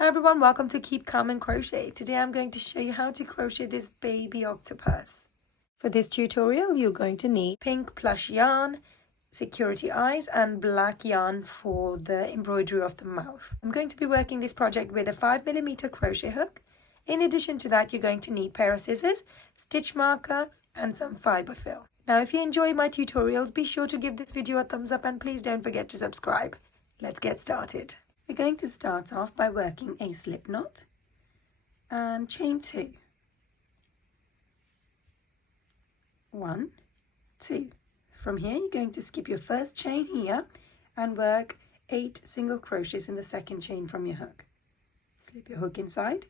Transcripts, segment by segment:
Hi everyone, welcome to Keep Calm and Crochet. Today I'm going to show you how to crochet this baby octopus. For this tutorial you're going to need pink plush yarn, security eyes and black yarn for the embroidery of the mouth. I'm going to be working this project with a 5mm crochet hook. In addition to that you're going to need a pair of scissors, stitch marker and some fiber fill. Now if you enjoy my tutorials, be sure to give this video a thumbs up and please don't forget to subscribe. Let's get started. We're going to start off by working a slip knot and chain 2. 1, 2. From here you're going to skip your first chain here and work 8 single crochets in the second chain from your hook. Slip your hook inside,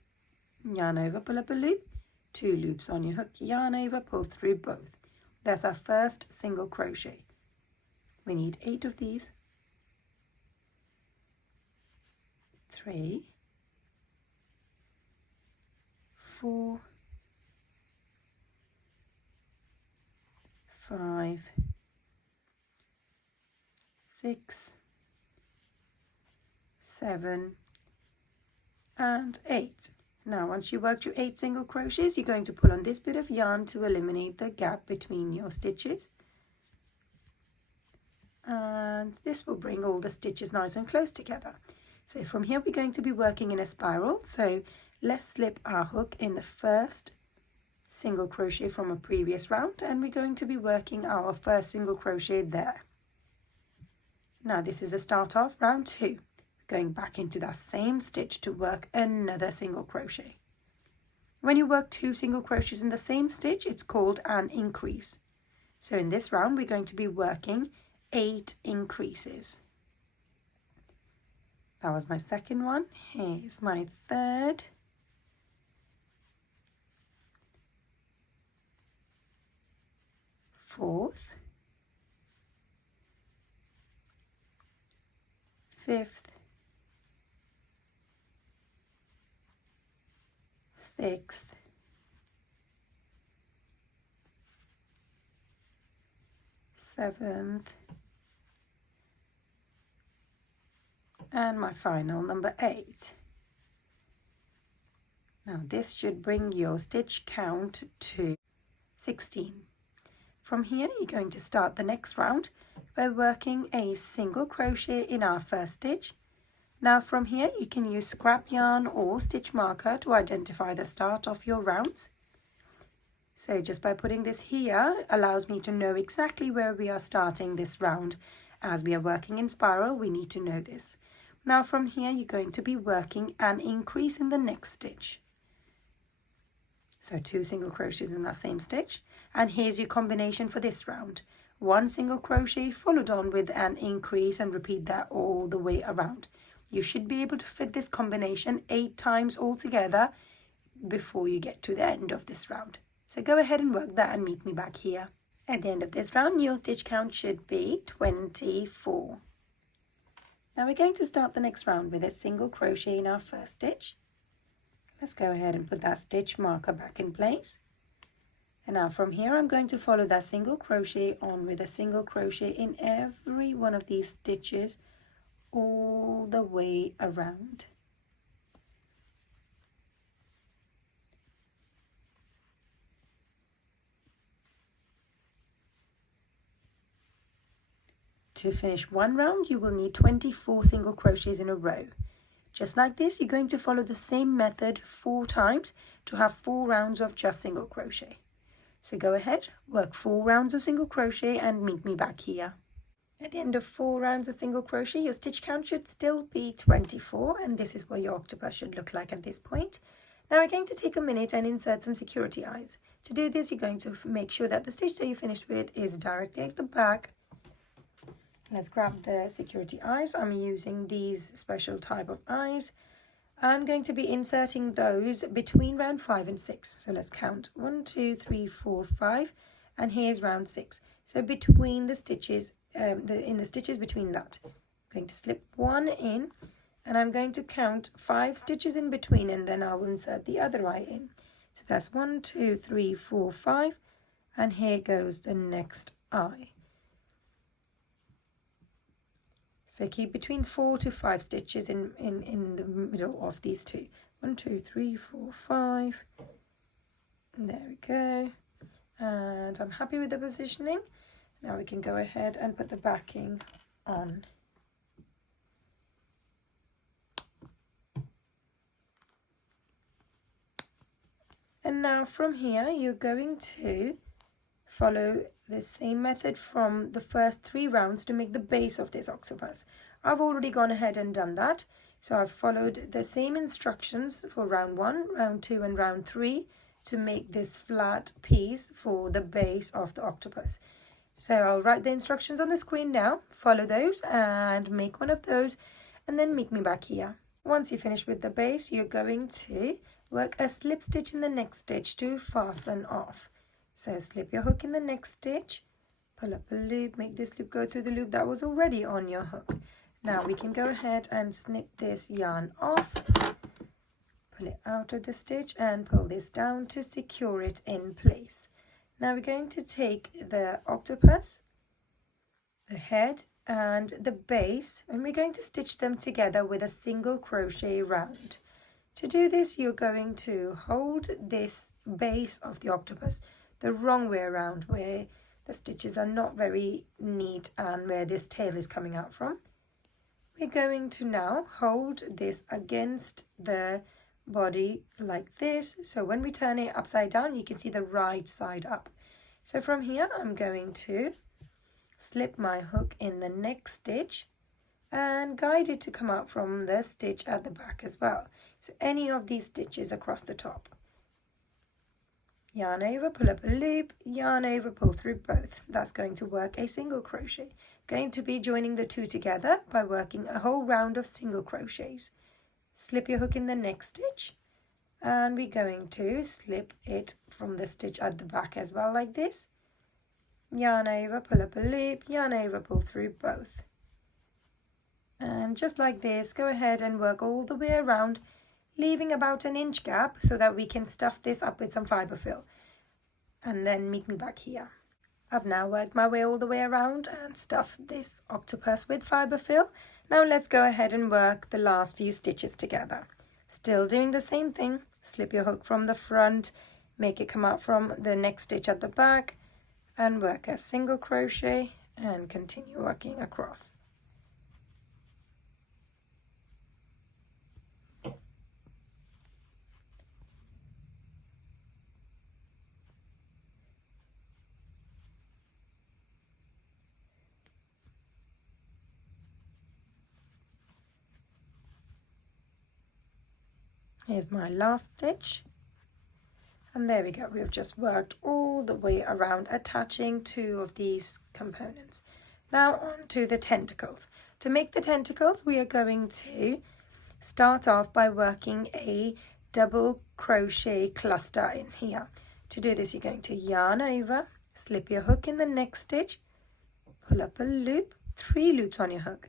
yarn over, pull up a loop, 2 loops on your hook, yarn over, pull through both. That's our first single crochet. We need 8 of these. 3, 4, 5, 6, 7, and 8. Now once you worked your 8 single crochets, you're going to pull on this bit of yarn to eliminate the gap between your stitches. And this will bring all the stitches nice and close together. So from here we're going to be working in a spiral, so let's slip our hook in the first single crochet from a previous round and we're going to be working our first single crochet there. Now this is the start of round 2. Going back into that same stitch to work another single crochet. When you work 2 single crochets in the same stitch, it's called an increase. So in this round we're going to be working 8 increases. That was my second one. Here's my third. Fourth. Fifth. Sixth. Seventh. And my final, number 8. Now this should bring your stitch count to 16. From here you're going to start the next round by working a single crochet in our first stitch. Now from here you can use scrap yarn or stitch marker to identify the start of your rounds. So just by putting this here allows me to know exactly where we are starting this round. As we are working in spiral, we need to know this. Now from here you're going to be working an increase in the next stitch. So 2 single crochets in that same stitch, and here's your combination for this round. 1 single crochet followed on with an increase, and repeat that all the way around. You should be able to fit this combination 8 times altogether before you get to the end of this round. So go ahead and work that and meet me back here. At the end of this round your stitch count should be 24. Now we're going to start the next round with a single crochet in our first stitch. Let's go ahead and put that stitch marker back in place. And now from here I'm going to follow that single crochet on with a single crochet in every one of these stitches all the way around. To finish one round, you will need 24 single crochets in a row. Just like this, you're going to follow the same method 4 times to have 4 rounds of just single crochet. So go ahead, work 4 rounds of single crochet and meet me back here. At the end of 4 rounds of single crochet, your stitch count should still be 24, and this is what your octopus should look like at this point. Now we're going to take a minute and insert some security eyes. To do this, you're going to make sure that the stitch that you finished with is directly at the back. Let's grab the security eyes. I'm using these special type of eyes. I'm going to be inserting those between round 5 and 6. So let's count 1, 2, 3, 4, 5, and here's round 6. So between the stitches, in the stitches between that, I'm going to slip 1 in, and I'm going to count 5 stitches in between, and then I will insert the other eye in. So that's 1, 2, 3, 4, 5, and here goes the next eye. So keep between 4 to 5 stitches in the middle of these two. 1, 2, 3, 4, 5. There we go. And I'm happy with the positioning. Now we can go ahead and put the backing on. And now from here you're going to follow the same method from the first 3 rounds to make the base of this octopus. I've already gone ahead and done that. So I've followed the same instructions for round 1, round 2 and round 3 to make this flat piece for the base of the octopus. So I'll write the instructions on the screen now, follow those and make one of those, and then meet me back here. Once you finish with the base, you're going to work a slip stitch in the next stitch to fasten off. So slip your hook in the next stitch, pull up a loop, make this loop go through the loop that was already on your hook. Now we can go ahead and snip this yarn off, pull it out of the stitch and pull this down to secure it in place. Now we're going to take the octopus, the head and the base, and we're going to stitch them together with a single crochet round. To do this, you're going to hold this base of the octopus the wrong way around, where the stitches are not very neat and where this tail is coming out from. We're going to now hold this against the body like this, so when we turn it upside down you can see the right side up. So from here I'm going to slip my hook in the next stitch and guide it to come out from the stitch at the back as well. So any of these stitches across the top. Yarn over, pull up a loop, yarn over, pull through both. That's going to work a single crochet. Going to be joining the two together by working a whole round of single crochets. Slip your hook in the next stitch and we're going to slip it from the stitch at the back as well like this. Yarn over, pull up a loop, yarn over, pull through both. And just like this, go ahead and work all the way around, leaving about an inch gap so that we can stuff this up with some fibre fill. And then meet me back here. I've now worked my way all the way around and stuffed this octopus with fibre fill. Now let's go ahead and work the last few stitches together. Still doing the same thing, slip your hook from the front, make it come out from the next stitch at the back and work a single crochet and continue working across. Here's my last stitch, and there we go. We've just worked all the way around, attaching 2 of these components. Now on to the tentacles. To make the tentacles, we are going to start off by working a double crochet cluster in here. To do this, you're going to yarn over, slip your hook in the next stitch, pull up a loop, 3 loops on your hook,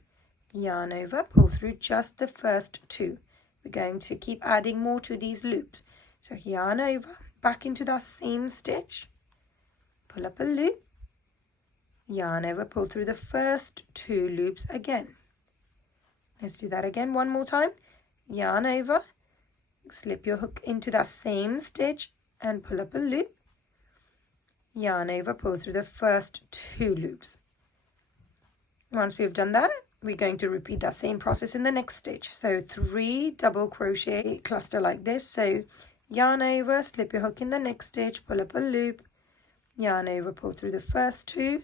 yarn over, pull through just the first 2. We're going to keep adding more to these loops. So yarn over, back into that same stitch, pull up a loop, yarn over, pull through the first 2 loops again. Let's do that again one more time. Yarn over, slip your hook into that same stitch and pull up a loop, yarn over, pull through the first 2 loops. Once we've done that, we're going to repeat that same process in the next stitch. So 3 double crochet cluster like this. So yarn over, slip your hook in the next stitch, pull up a loop, yarn over, pull through the first 2.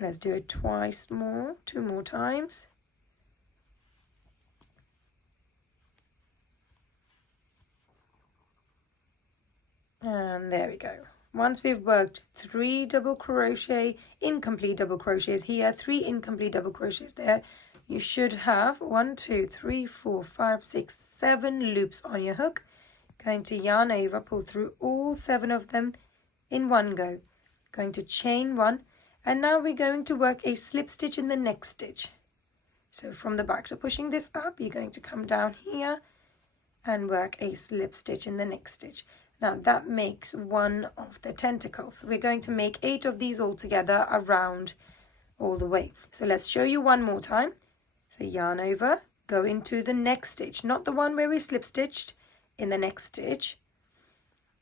Let's do it twice more, 2 more times. And there we go. Once we've worked 3 double crochet, incomplete double crochets here, 3 incomplete double crochets there, you should have 1, 2, 3, 4, 5, 6, 7 loops on your hook. Going to yarn over, pull through all 7 of them in one go. Going to chain 1, and now we're going to work a slip stitch in the next stitch. So from the back, so pushing this up, you're going to come down here and work a slip stitch in the next stitch. Now that makes one of the tentacles. We're going to make 8 of these all together around all the way. So let's show you one more time. So yarn over, go into the next stitch, not the one where we slip stitched, in the next stitch.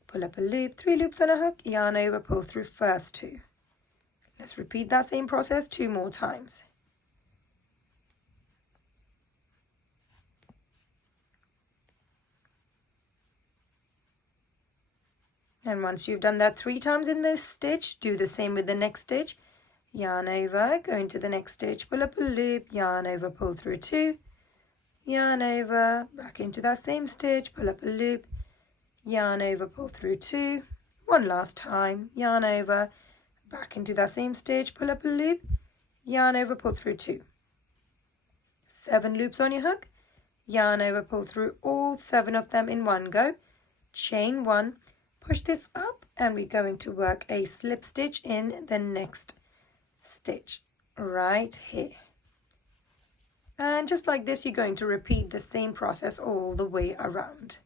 Pull up a loop, 3 loops on a hook, yarn over, pull through first 2. Let's repeat that same process 2 more times. And once you've done that 3 times in this stitch, do the same with the next stitch. Yarn over, go into the next stitch, pull up a loop, yarn over, pull through 2. Yarn over, back into that same stitch, pull up a loop, yarn over, pull through 2. One last time, yarn over, back into that same stitch, pull up a loop, yarn over, pull through 2. 7 loops on your hook, yarn over, pull through all 7 of them in one go, chain 1, push this up, and we're going to work a slip stitch in the next stitch right here. And just like this, you're going to repeat the same process all the way around.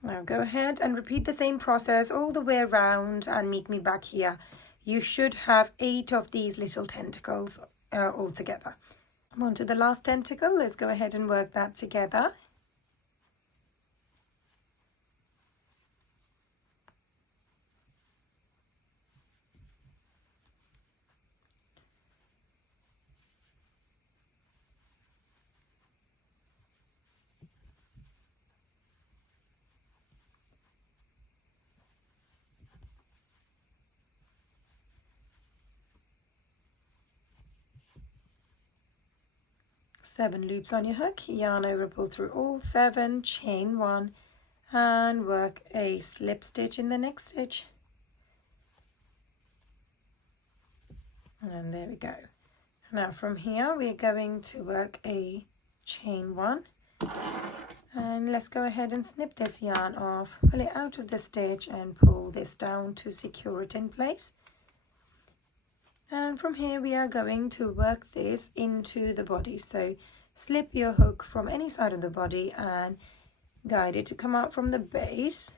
Now go ahead and repeat the same process all the way around and meet me back here. You should have 8 of these little tentacles all together. I'm on to the last tentacle. Let's go ahead and work that together. Seven loops on your hook, yarn over, pull through all 7, chain 1, and work a slip stitch in the next stitch. And there we go. Now from here we're going to work a chain 1, and let's go ahead and snip this yarn off, pull it out of the stitch and pull this down to secure it in place. And from here we are going to work this into the body. So slip your hook from any side of the body and guide it to come out from the base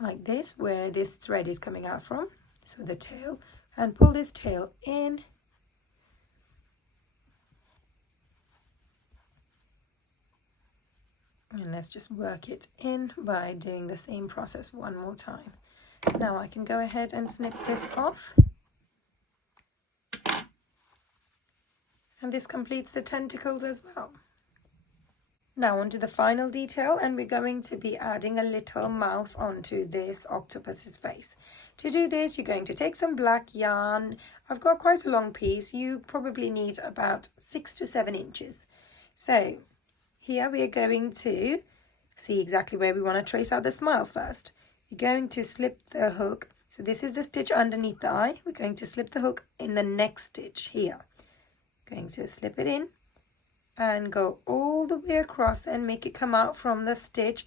like this, where this thread is coming out from, so the tail, and pull this tail in. And let's just work it in by doing the same process one more time. Now I can go ahead and snip this off. And this completes the tentacles as well. Now onto the final detail, and we're going to be adding a little mouth onto this octopus's face. To do this, you're going to take some black yarn. I've got quite a long piece. You probably need about 6 to 7 inches. So here we are going to see exactly where we want to trace out the smile first. You're going to slip the hook. So this is the stitch underneath the eye. We're going to slip the hook in the next stitch here. Going to slip it in and go all the way across and make it come out from the stitch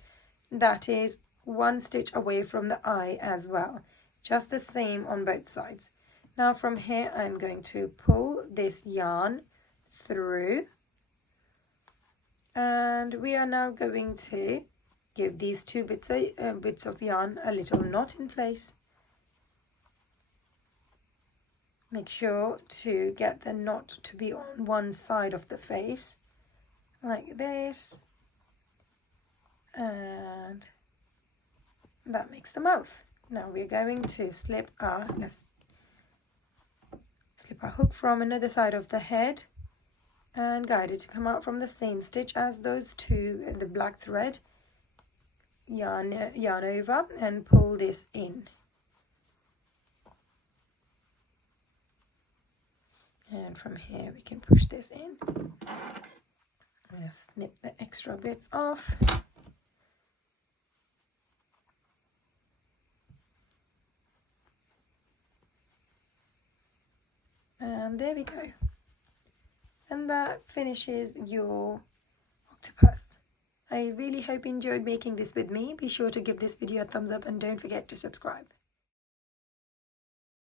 that is 1 stitch away from the eye as well. Just the same on both sides. Now from here I'm going to pull this yarn through, and we are now going to give these 2 bits of yarn a little knot in place. Make sure to get the knot to be on one side of the face, like this, and that makes the mouth. Now we're going to slip our hook from another side of the head and guide it to come out from the same stitch as those 2, the black thread. Yarn over and pull this in. And from here we can push this in. Let's snip the extra bits off. And there we go. And that finishes your octopus. I really hope you enjoyed making this with me. Be sure to give this video a thumbs up and don't forget to subscribe.